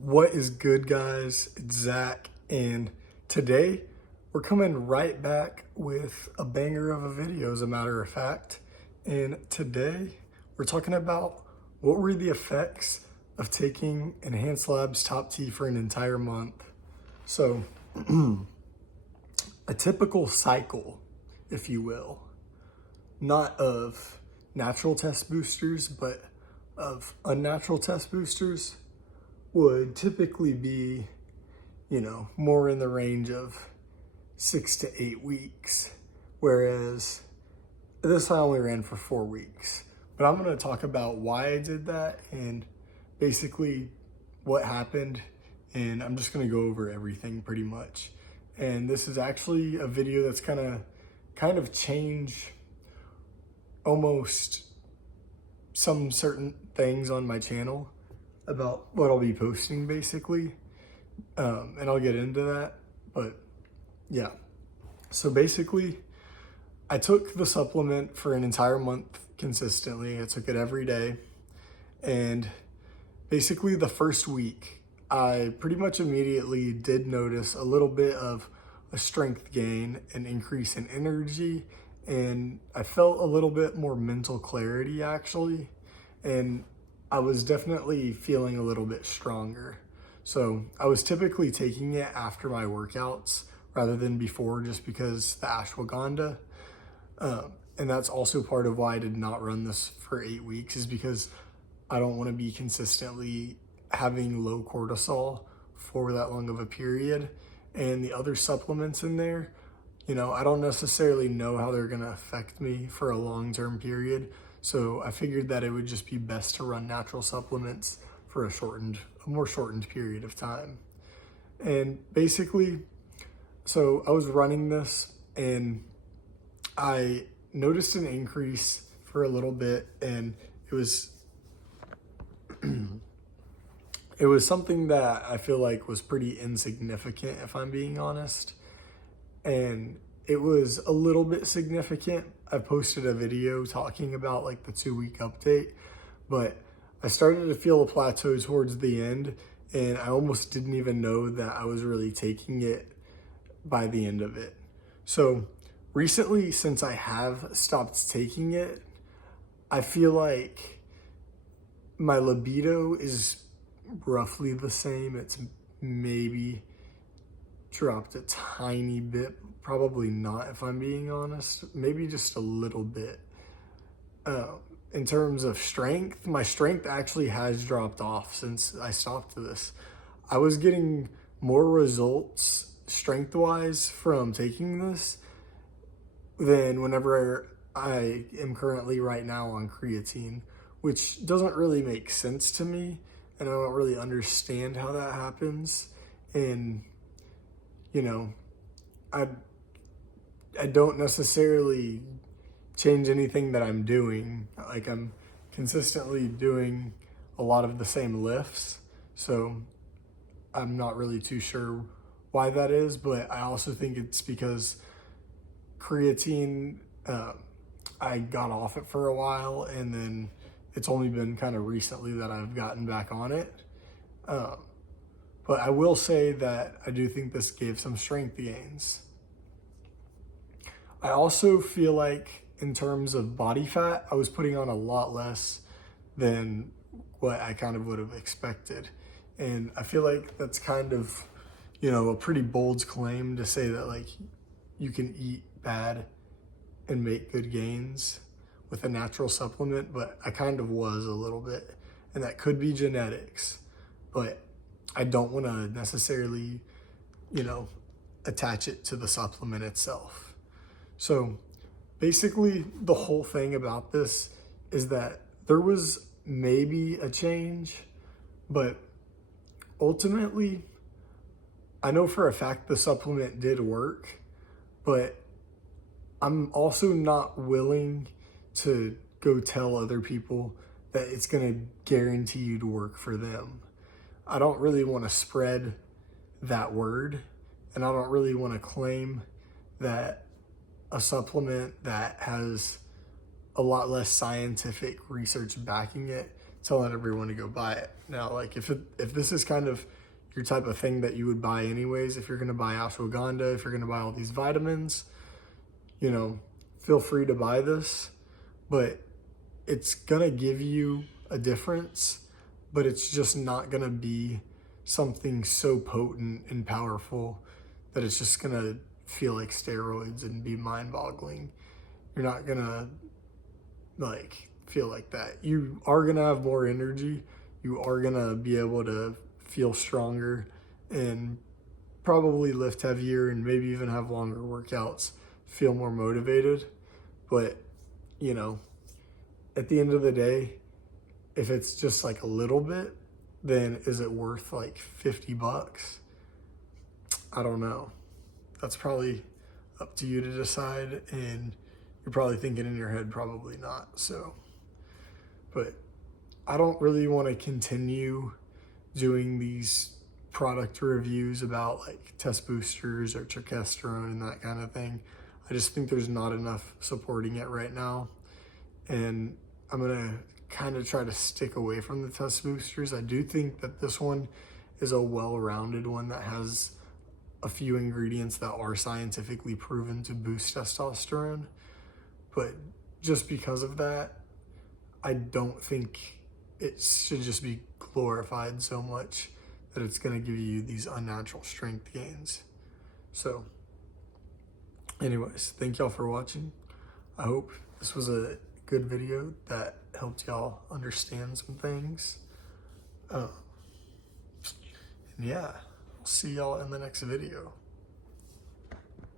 What is good, guys? It's Zach, and today we're coming right back with a banger of a video, as a matter of fact. And today we're talking about what were the effects of taking Enhanced Labs Top T for an entire month. So, a typical cycle, if you will, not of natural test boosters, but of unnatural test boosters, would typically be, more in the range of 6 to 8 weeks. Whereas this I only ran for 4 weeks. But I'm going to talk about why I did that and basically what happened. And I'm just going to go over everything pretty much. And this is actually a video that's kind of change almost some certain things on my channel about what I'll be posting, basically. And I'll get into that, but yeah. So basically, I took the supplement for an entire month consistently. I took it every day. And basically the first week, I pretty much immediately did notice a little bit of a strength gain, an increase in energy, and I felt a little bit more mental clarity, actually. And I was definitely feeling a little bit stronger. So I was typically taking it after my workouts rather than before, just because the ashwaghanda. And that's also part of why I did not run this for 8 weeks, is because I don't want to be consistently having low cortisol for that long of a period. And the other supplements in there, I don't necessarily know how they're going to affect me for a long-term period. So I figured that it would just be best to run natural supplements for a more shortened period of time. And basically, so I was running this and I noticed an increase for a little bit, and it was it was something that I feel like was pretty insignificant, if I'm being honest. And it was a little bit significant. I posted a video talking about like the 2-week update, but I started to feel a plateau towards the end, and I almost didn't even know that I was really taking it by the end of it. So recently, since I have stopped taking it, I feel like my libido is roughly the same. It's maybe dropped a tiny bit, probably not, if I'm being honest, maybe just a little bit. In terms of strength, my strength actually has dropped off since I stopped this. I was getting more results strength-wise from taking this than whenever I am currently right now on creatine, which doesn't really make sense to me, and I don't really understand how that happens. And I don't necessarily change anything that I'm doing. Like, I'm consistently doing a lot of the same lifts, so I'm not really too sure why that is, but I also think it's because creatine, I got off it for a while, and then it's only been kind of recently that I've gotten back on it. But I will say that I do think this gave some strength gains. I also feel like in terms of body fat, I was putting on a lot less than what I kind of would have expected. And I feel like that's kind of, a pretty bold claim to say that like you can eat bad and make good gains with a natural supplement, but I kind of was a little bit. And that could be genetics, but I don't want to necessarily, attach it to the supplement itself. So basically, the whole thing about this is that there was maybe a change, but ultimately, I know for a fact the supplement did work, but I'm also not willing to go tell other people that it's going to guarantee you to work for them. I don't really want to spread that word, and I don't really want to claim that a supplement that has a lot less scientific research backing it telling everyone to go buy it. Now, like if this is kind of your type of thing that you would buy anyways, if you're gonna buy ashwagandha, if you're gonna buy all these vitamins, you know, feel free to buy this, but it's gonna give you a difference, but it's just not gonna be something so potent and powerful that it's just gonna feel like steroids and be mind-boggling. You're not gonna like feel like that. You are gonna have more energy. You are gonna be able to feel stronger and probably lift heavier and maybe even have longer workouts, feel more motivated. But, you know, at the end of the day, if it's just like a little bit, then is it worth like $50? I don't know. That's probably up to you to decide, and you're probably thinking in your head, probably not. So, but I don't really want to continue doing these product reviews about like test boosters or testosterone and that kind of thing. I just think there's not enough supporting it right now. And I'm gonna kind of try to stick away from the test boosters. I do think that this one is a well-rounded one that has a few ingredients that are scientifically proven to boost testosterone. But just because of that, I don't think it should just be glorified so much that it's going to give you these unnatural strength gains. So anyways, thank y'all for watching. I hope this was a good video that helped y'all understand some things. And yeah, I'll see y'all in the next video.